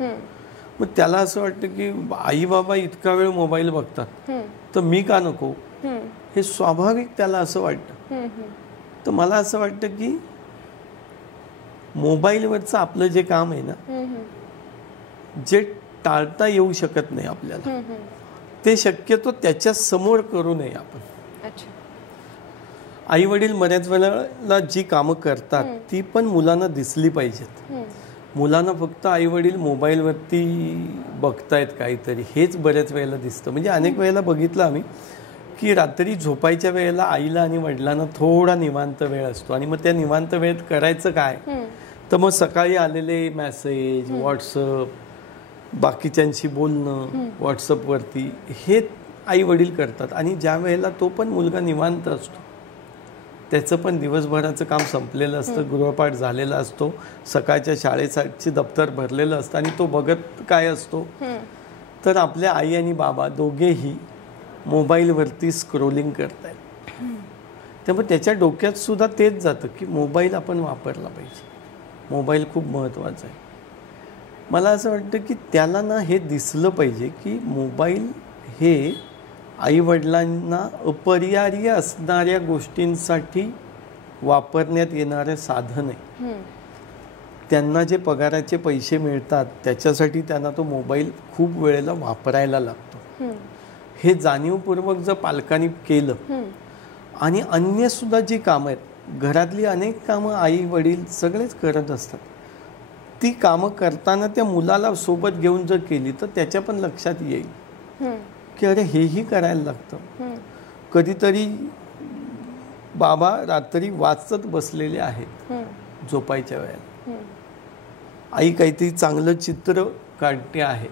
मग त्याला असं वाटतं की आई बाबा इतका वेळ मोबाईल बघतात तर मी का नको, हे स्वाभाविक त्याला असं वाटतं. तर मला असं वाटतं की मोबाईलवरचं आपलं जे काम आहे ना, जे टाळता येऊ शकत नाही आपल्याला, ते शक्यतो त्याच्या समोर करू नये आपण. आई वडील बऱ्याच वेळेला जी कामं करतात ती पण मुलांना दिसली पाहिजेत. मुलांना फक्त आई वडील मोबाईलवरती बघतायत काहीतरी हेच बऱ्याच वेळेला दिसतं. म्हणजे अनेक वेळेला बघितलं आम्ही की रात्री झोपायच्या वेळेला आईला आणि वडिलांना थोडा निवांत वेळ असतो आणि मग त्या निवांत वेळेत करायचं काय, तर मग सकाळी आलेले मेसेज, व्हॉट्सअप, बाकीच्यांशी बोलणं व्हॉट्सअपवरती, हे आई वडील करतात. आणि ज्या वेळेला तो पण मुलगा निवांत असतो, त्याचं पण दिवसभराचं काम संपलेलं असतं, गृहपाठ झालेला असतो, सकाळच्या शाळेसाठी दप्तर भरलेलं असतं आणि तो बघत काय असतो, तर आपल्या आई आणि बाबा दोघेही मोबाईलवरती स्क्रोलिंग करतायत. त्यामुळे त्याच्या डोक्यात सुद्धा तेच जातं की मोबाईल आपण वापरला पाहिजे, मोबाईल खूप महत्त्वाचा आहे. मला असं वाटतं की त्याला ना हे दिसलं पाहिजे की मोबाईल हे आईवडिलांना अपरिहार्य असणाऱ्या गोष्टींसाठी वापरण्यात येणारे साधन आहे. त्यांना जे पगाराचे पैसे मिळतात त्याच्यासाठी त्यांना तो मोबाईल खूप वेळेला वापरायला लागतो. हे जाणीवपूर्वक जर पालकांनी केलं आणि अन्य सुद्धा जी कामं आहेत, घरातली अनेक कामं आई वडील सगळेच करत असतात, ती कामं करताना त्या मुलाला सोबत घेऊन जर केली तर त्याच्या पण लक्षात येईल की अरे हेही करायला लागतं. कधीतरी बाबा रात्री वाचत बसलेले आहेत झोपायच्या वेळेला, आई काहीतरी चांगलं चित्र काढते आहे,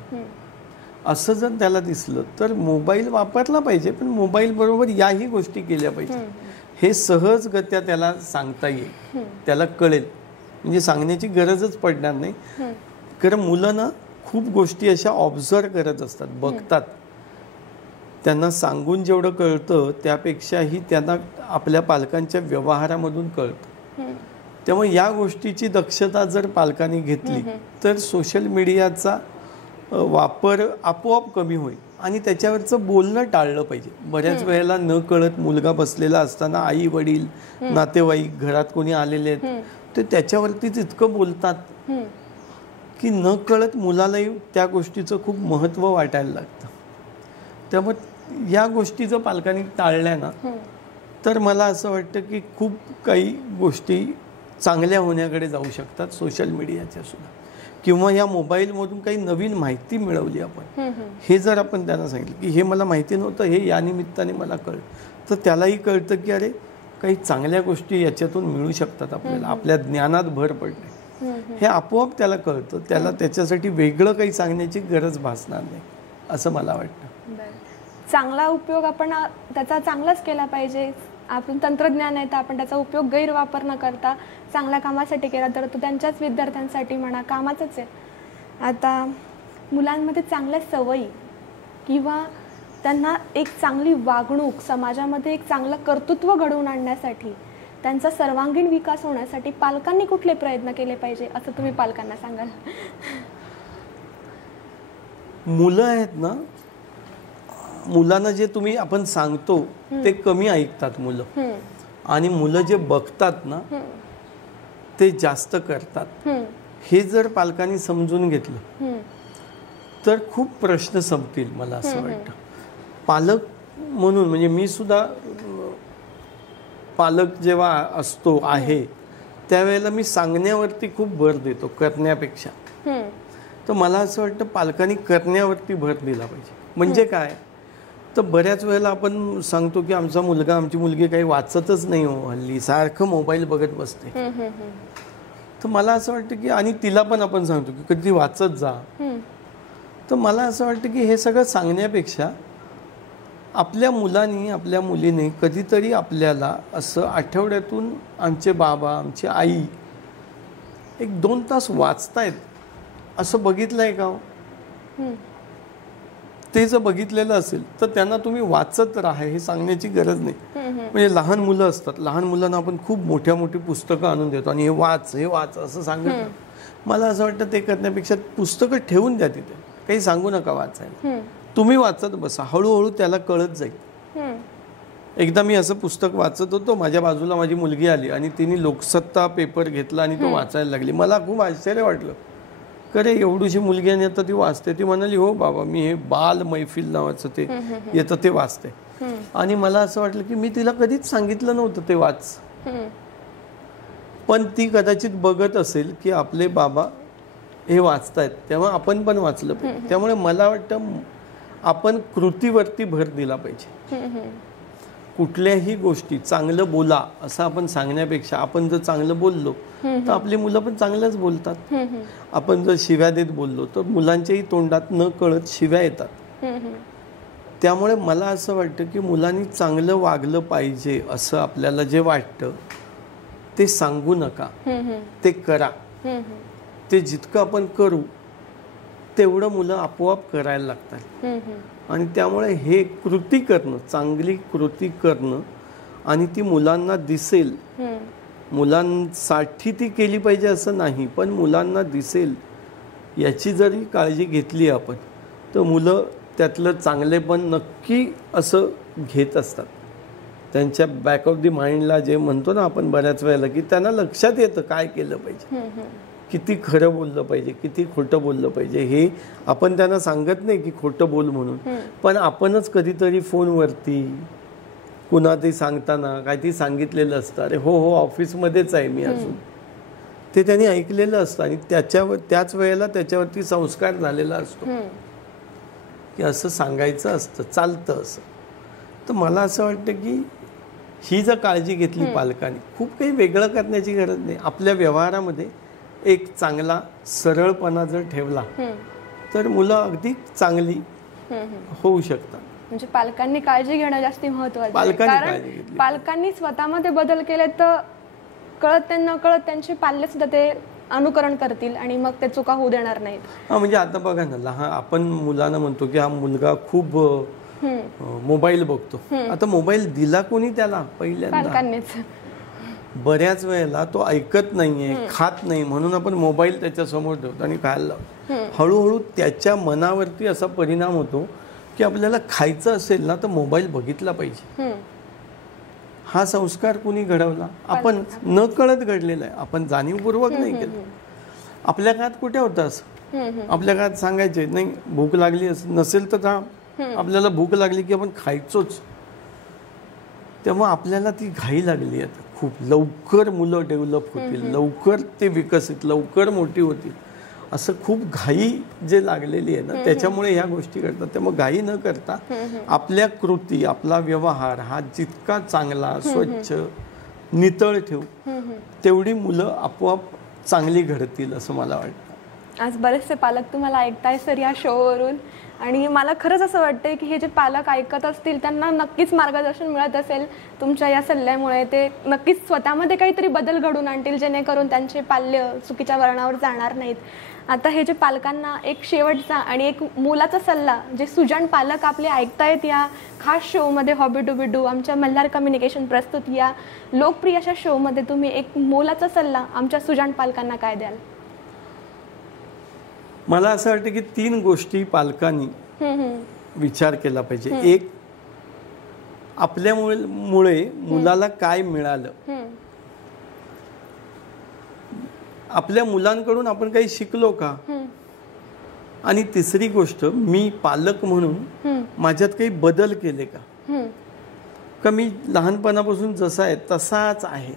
असं जर त्याला दिसलं तर मोबाईल वापरला पाहिजे, पण मोबाईल बरोबर याही गोष्टी केल्या पाहिजे. हे सहजगत्या त्याला सांगता येईल, त्याला कळेल, म्हणजे सांगण्याची गरजच पडणार नाही. कारण मुलं ना खूप गोष्टी अशा ऑब्झर्व करत असतात, बघतात. त्यांना सांगून जेवढं कळतं त्यापेक्षाही त्यांना आपल्या पालकांच्या व्यवहारामधून कळतं. त्यामुळे या गोष्टीची दक्षता जर पालकांनी घेतली तर सोशल मीडियाचा वापर आपोआप कमी होईल आणि त्याच्यावरचं बोलणं टाळलं पाहिजे. बऱ्याच वेळेला न कळत मुलगा बसलेला असताना आई वडील नातेवाईक घरात कोणी आलेले आहेत ते त्याच्यावरतीच इतकं बोलतात की न कळत मुलालाही त्या गोष्टीचं खूप महत्त्व वाटायला लागतं. त्यामुळे या गोष्टी जर पालकांनी टाळल्या ना तर मला असं वाटतं की खूप काही गोष्टी चांगल्या होण्याकडे जाऊ शकतात सोशल मीडियाच्या सुद्धा. किंवा या मोबाईलमधून काही नवीन माहिती मिळवली आपण, हे जर आपण त्यांना सांगितलं की हे मला माहिती नव्हतं, हे या निमित्ताने मला कळलं, तर त्यालाही कळतं की अरे काही चांगल्या गोष्टी याच्यातून मिळू शकतात आपल्याला, आपल्या ज्ञानात भर पडणे, हे आपोआप त्याला कळतं. त्याला त्याच्यासाठी वेगळं काही सांगण्याची गरज भासणार नाही असं मला वाटतं. चांगला उपयोग आपण त्याचा चांगलाच केला पाहिजे. आपण तंत्रज्ञान आहे तर आपण त्याचा उपयोग गैरवापर न करता चांगल्या कामासाठी केला तर तो त्यांच्याच विद्यार्थ्यांसाठी म्हणा कामाचंच आहे. आता मुलांमध्ये चांगल्या सवयी किंवा त्यांना एक चांगली वागणूक, समाजामध्ये एक चांगलं कर्तृत्व घडवून आणण्यासाठी, त्यांचा सर्वांगीण विकास होण्यासाठी पालकांनी कुठले प्रयत्न केले पाहिजे असं तुम्ही पालकांना सांगाल? मुलं आहेत ना, मुलांना जे तुम्ही आपण सांगतो ते कमी ऐकतात मुलं, आणि मुलं जे बघतात ना ते जास्त करतात. हे जर पालकांनी समजून घेतलं तर खूप प्रश्न संपतील मला असं वाटतं. पालक म्हणून म्हणजे मी सुद्धा पालक जेव्हा असतो आहे त्यावेळेला मी सांगण्यावरती खूप भर देतो करण्यापेक्षा. तर मला असं वाटतं पालकांनी करण्यावरती भर दिला पाहिजे. म्हणजे काय, तर बऱ्याच वेळेला आपण सांगतो की आमचा मुलगा आमची मुलगी काही वाचतच नाही हो, हल्ली सारखं मोबाईल बघत बसते. तर मला असं वाटतं की आणि तिला पण आपण सांगतो की कधी वाचत जा. तर मला असं वाटतं की हे सगळं सांगण्यापेक्षा आपल्या मुलांनी आपल्या मुलीने कधीतरी आपल्याला असं आठवड्यातून आमचे बाबा आमची आई 1-2 तास वाचतायत असं बघितलंय का हो? ते जर बघितलेलं असेल तर त्यांना तुम्ही वाचत राहा हे सांगण्याची गरज नाही. म्हणजे लहान मुलं असतात, लहान मुलांना आपण खूप मोठी पुस्तकं आणून देतो आणि हे वाच असं सांगतो. मला असं वाटतं ते करण्यापेक्षा पुस्तकं ठेवून द्या तिथे, काही सांगू नका वाचायला, तुम्ही वाचत बसा, हळूहळू त्याला कळत जाईल. एकदा मी असं पुस्तक वाचत होतो, माझ्या बाजूला माझी मुलगी आली आणि तिने लोकसत्ता पेपर घेतला आणि तो वाचायला लागली. मला खूप आश्चर्य वाटलं, खरे एवढीशी मुलगी आणि आता ती वाचते. ती म्हणाली, हो बाबा मी हे बाल मैफिल नावाचं ते येतं ते वाचते. आणि मला असं वाटलं की मी तिला कधीच सांगितलं नव्हतं ते वाच, पण ती कदाचित बघत असेल की आपले बाबा हे वाचतायत तेव्हा आपण पण वाचलं पाहिजे. त्यामुळे मला वाटतं आपण कृतीवरती भर दिला पाहिजे. कुठल्याही गोष्टी चांगलं बोला असं आपण सांगण्यापेक्षा आपण जर चांगलं बोललो तर आपली मुलं पण चांगलंच बोलतात. आपण जर शिव्या देत बोललो तर मुलांच्याही तोंडात न कळत शिव्या येतात. त्यामुळे मला असं वाटतं की मुलांनी चांगलं वागलं पाहिजे असं आपल्याला जे वाटतं ते सांगू नका, ते करा. ते जितकं आपण करू तेवढं मुलं आपोआप करायला लागतात. आणि त्यामुळे हे कृती करणं, चांगली कृती करणं आणि ती मुलांना दिसेल, मुलांसाठी ती केली पाहिजे असं नाही, पण मुलांना दिसेल याची जरी काळजी घेतली आपण तर मुलं त्यातलं चांगलेपण नक्की असं घेत असतात. त्यांच्या बॅक ऑफ द माइंडला जे म्हणतो ना आपण बऱ्याच वेळेला, की त्यांना लक्षात येतं काय केलं पाहिजे, किती खरं बोललं पाहिजे, किती खोटं बोललं पाहिजे. हे आपण त्यांना सांगत नाही की खोटं बोल म्हणून, पण आपणच कधीतरी फोनवरती कुणा ते सांगताना काय ती सांगितलेलं असतं, अरे हो हो ऑफिसमध्येच आहे मी अजून, ते त्यांनी ऐकलेलं असतं आणि त्याच वेळेला त्याच्यावरती संस्कार झालेला असतो की असं सांगायचं असतं, चालतं असं. तर मला असं वाटतं की ही जर काळजी घेतली पालकांनी, खूप काही वेगळं करण्याची गरज नाही. आपल्या व्यवहारामध्ये एक चांगला सरळपणा जर ठेवला तर मुलं अगदी चांगली होऊ शकतात. म्हणजे पालकांनी काळजी घेणं जास्त महत्त्वाचं आहे. कारण पालकांनी स्वतःमध्ये बदल केले तर कळत त्यांना कळत त्यांचे पाल्य सुद्धा ते अनुकरण करतील आणि मग ते चुका होऊ देणार नाहीत. म्हणजे आता बघा ना, लहान आपण मुलांना म्हणतो की हा मुलगा खूप मोबाईल बघतो. आता मोबाईल दिला कोणी त्याला? पालकांनीच. बऱ्याच वेळेला तो ऐकत नाहीये, खात नाही, म्हणून आपण मोबाईल त्याच्या समोर ठेवतो आणि खायला लावतो. हळूहळू त्याच्या मनावरती असा परिणाम होतो की आपल्याला खायचं असेल ना तर मोबाईल बघितला पाहिजे. हा संस्कार कुणी घडवला? आपण न कळत घडलेला आहे, आपण जाणीवपूर्वक नाही केलं. आपल्या काळात कुठे होतं असं? आपल्या काळात सांगायचे नाही भूक लागली नसेल तर आपल्याला भूक लागली की आपण खायचोच. तेव्हा आपल्याला ती घाई लागली आता, खूप लवकर मुलं डेव्हलप होतील, लवकर ते विकसित, लवकर मोठी होतील, असं खूप घाई जे लागलेली आहे ना त्याच्यामुळे ह्या गोष्टी घडतात. त्यामुळे घाई न करता आपल्या कृती, आपला व्यवहार हा जितका चांगला, स्वच्छ, नितळ ठेवू तेवढी मुलं आपोआप चांगली घडतील असं मला वाटतं. आज बरेचसे पालक तुम्हाला ऐकताय सर या शोवरून, आणि मला खरंच असं वाटतंय की हे जे पालक ऐकत असतील त्यांना नक्कीच मार्गदर्शन मिळत असेल तुमच्या या सल्ल्यामुळे. ते नक्कीच स्वतःमध्ये काहीतरी बदल घडून आणतील जेणेकरून त्यांचे पाल्य चुकीच्या वळणावर जाणार नाहीत. आता हे जे पालकांना एक शेवटचा आणि एक मोलाचा सल्ला जे सुजाण पालक आपले ऐकतायत या खास शोमध्ये हॉबी डुबी डू, आमच्या मल्हार कम्युनिकेशन प्रस्तुत या लोकप्रिय अशा शोमध्ये तुम्ही एक मोलाचा सल्ला आमच्या सुजाण पालकांना काय द्याल? मला असं वाटतं की 3 गोष्टी पालकांनी विचार केला पाहिजे. एक, आपल्यामुळे मुलाला काय मिळालं, आपल्या मुलांकडून आपण काही शिकलो का, आणि तिसरी गोष्ट, मी पालक म्हणून माझ्यात काही बदल केले का मी लहानपणापासून जसा आहे तसाच आहे.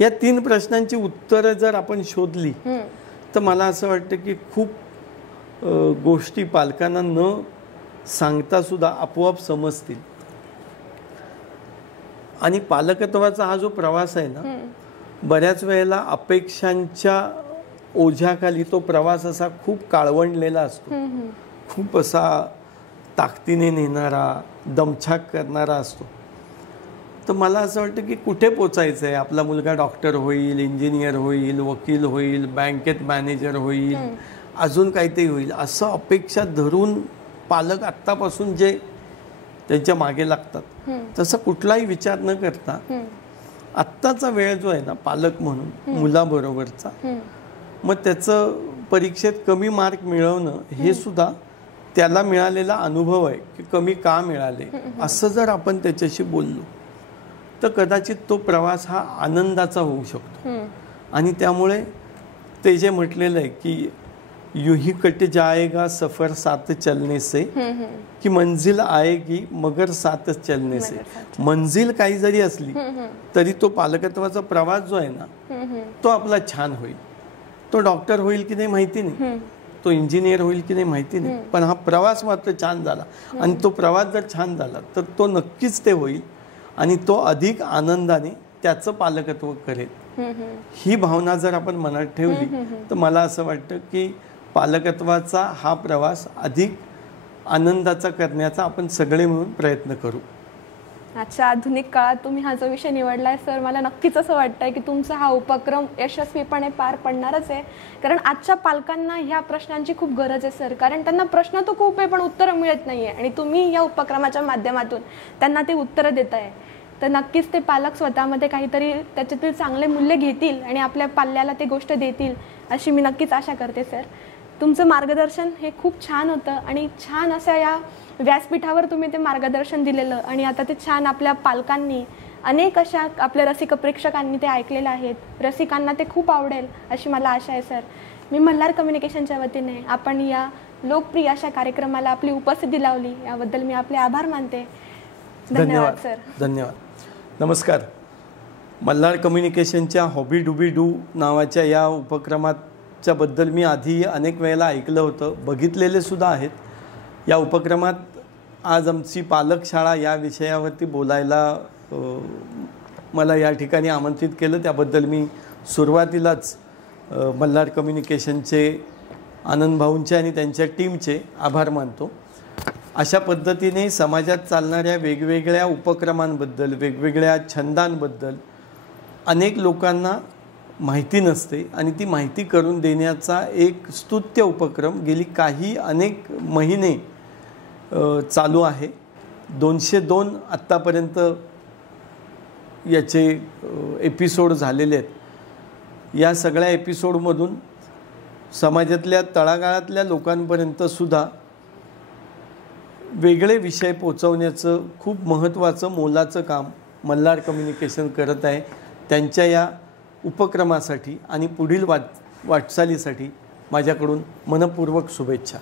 या 3 प्रश्नांची उत्तरं जर आपण शोधली तर मला असं वाटतं की खूप गोष्टी पालकांना न सांगता सुद्धा आपोआप समजतील. आणि पालकत्वाचा हा जो प्रवास आहे ना, बऱ्याच वेळेला अपेक्षांच्या ओझ्याखाली तो प्रवास असा खूप काळवंडलेला असतो, खूप असा ताकदीने नेणारा, दमछाक करणारा असतो. तर मला असं वाटतं की कुठे पोचायचं आहे, आपला मुलगा डॉक्टर होईल, इंजिनियर होईल, वकील होईल, बँकेत मॅनेजर होईल, अजून काहीतरी होईल, असं अपेक्षा धरून पालक आत्तापासून जे त्यांच्या मागे लागतात तसा कुठलाही विचार न करता आत्ताचा वेळ जो आहे ना पालक म्हणून मुलाबरोबरचा, मग त्याचं परीक्षेत कमी मार्क मिळवणं हे सुद्धा त्याला मिळालेला अनुभव आहे की कमी का मिळाले असं जर आपण त्याच्याशी बोललो तर कदाचित तो प्रवास हा आनंदाचा होऊ शकतो. आणि त्यामुळे ते जे म्हटलेलं आहे की यूही कट जाएगा सफर साथ चलने से की मंजिल आएगी मगर साथ चलने से. मंजिल काही जरी असली तरी तो पालकत्वाचा प्रवास जो आहे ना तो आपला छान होईल. तो डॉक्टर होईल की नाही माहिती नाही, तो इंजिनियर होईल की नाही माहिती नाही, पण हा प्रवास मात्र छान झाला. आणि तो प्रवास जर छान झाला तर तो नक्कीच ते होईल आणि तो अधिक आनंदाने त्याचं पालकत्व करेल. ही भावना जर आपण मनात ठेवली तर मला असं वाटतं की पालकत्वाचा हा प्रवास अधिक आनंदाचा करण्याचा आपण सगळे मिळून प्रयत्न करू. आजच्या आधुनिक काळात तुम्ही हा जो विषय निवडलाय सर, मला नक्कीच असं वाटतंय की तुमचा हा उपक्रम यशस्वीपणे पार पडणारच आहे. कारण आजच्या पालकांना ह्या प्रश्नांची खूप गरज आहे सर, कारण त्यांना प्रश्न तो खूप आहे पण उत्तरं मिळत नाहीये आणि तुम्ही या उपक्रमाच्या माध्यमातून त्यांना ते उत्तरं देताय. तर नक्कीच ते पालक स्वतःमध्ये काहीतरी त्याच्यातील चांगले मूल्य घेतील आणि आपल्या पाल्याला ते गोष्ट देतील अशी मी नक्कीच आशा करते सर. तुमचं मार्गदर्शन हे खूप छान होतं आणि छान अशा या व्यासपीठावर तुम्ही ते मार्गदर्शन दिलेलं आणि आता ते छान आपल्या पालकांनी अनेक अशा आपल्या रसिक प्रेक्षकांनी ते ऐकलेलं आहेत. रसिकांना ते खूप आवडेल अशी मला आशा आहे सर. मी मल्हार कम्युनिकेशनच्या वतीने आपण या लोकप्रिय अशा कार्यक्रमाला आपली उपस्थिती लावली याबद्दल मी आपले आभार मानते. धन्यवाद सर. धन्यवाद. नमस्कार. मल्हार कम्युनिकेशनच्या हॉबी डुबी डू नावाच्या या उपक्रमाच्या बद्दल मी आधी अनेक वेळेला ऐकलं होतं, बघितलेले सुद्धा आहेत. या उपक्रमात आज आमची पालकशाळा या विषयावरती बोलायला मला या ठिकाणी आमंत्रित केलं, त्याबद्दल मी सुरुवातीलाच मल्हार कम्युनिकेशनचे आनंद भाऊंचे आणि त्यांच्या टीमचे आभार मानतो. अशा पद्धतीने समाजात चालणाऱ्या वेगवेगळ्या उपक्रमांबद्दल, वेगवेगळ्या छंदांबद्दल अनेक लोकांना माहिती नसते आणि ती माहिती करून देण्याचा एक स्तुत्य उपक्रम गेली अनेक महिने चालू आहे. 202 आत्तापर्यंत याचे एपिसोड झालेले आहेत. या सगळ्या एपिसोडमधून समाजातल्या तळागाळातल्या लोकांपर्यंत सुद्धा वेगळे विषय पोचवण्याचं खूप महत्त्वाचं मोलाचं काम मल्हार कम्युनिकेशन करत आहे. त्यांच्या या उपक्रमासाठी आणि पुढील वाटचालीसाठी माझ्याकडून मनपूर्वक शुभेच्छा.